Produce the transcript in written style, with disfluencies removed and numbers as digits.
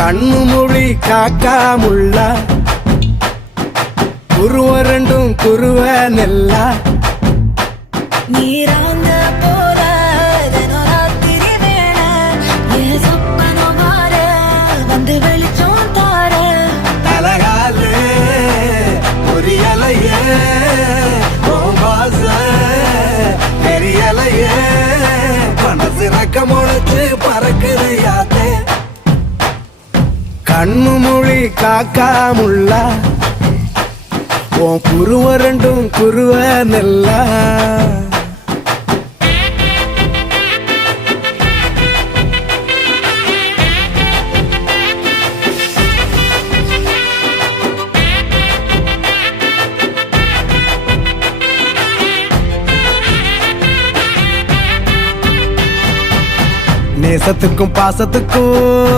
கண்ணு மொழி காக்காமுள்ள குருவ ரெண்டும் குருவ நெல்லா நீராங்க போல தினராத்திரி வேண என் சொப்பனம் மாற வந்து வெளிச்சம் தார தலகாலே புரியலையே பாச தெரியலையே மனசு ரக்க முளைச்சு பறக்குது யாத்தே கண்ணு மொழி காக்காமுள்ள உன் குருவ ரெண்டும் குருவ நெல்லா நேசத்துக்கும் பாசத்துக்கும்